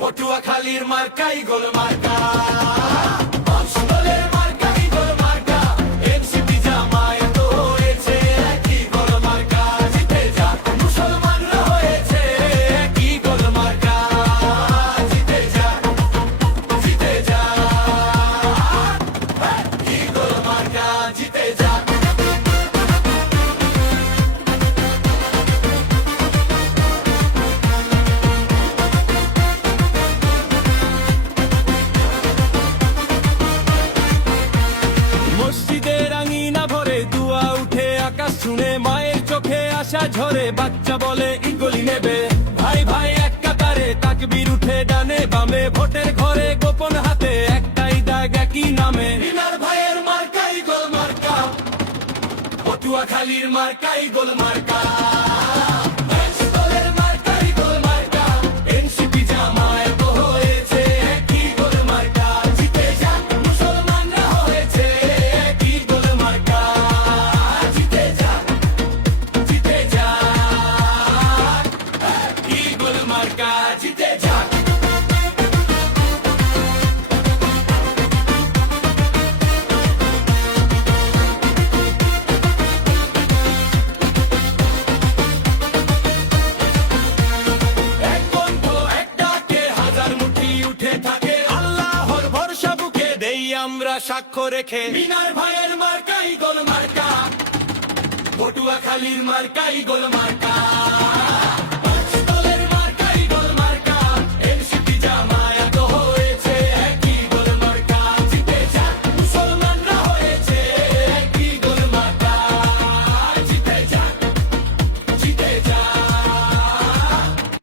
পটুয়াখালীর মার্কাই গোল মার্কা, বাউশলের মার্কাই গোল মার্কা, এনসিপি জামায়াত হয়েছে একই গোল মার্কা, জিতে যাক মুসলমানরা হয়েছে একই গোল মার্কা, জিতে যাক একই গোল মার্কা, জিতে যাক। মসজিদের আঙিনা ভরে দুয়া উঠে আকাশ শুনে মায়ের চোখে আসা ঝরে, বাচ্চা বলে ইগলি নেবে, ভাই ভাই এক কাতারে তাকবীর উঠে ডানে বামে, ভোটের ঘরে গোপন হাতে একটাই দাগ একই নামে, মিনার ভাইয়ের মার্কাই গোল মার্কা, পটুয়াখালীর মার্কাই গোল মার্কা, বাউশলের মার্কাই গোল মার্কা, এনসিপি জামায়াত হয়েছে একই গোল মার্কা, জিতে যাক মুসলমানরা হয়েছে একই গোল মার্কা, জিতে যাক একই গোল মার্কা, জিতে যাক। এক কণ্ঠ এক ডাকে হাজার মুঠি উঠে থাকে, আল্লাহর ভরসা বুকে দেই আমরা সাক্ষ্য রেখে, মিনার ভাইয়ের মার্কাই গোল মার্কা, পটুয়াখালীর মার্কাই গোল মার্কা।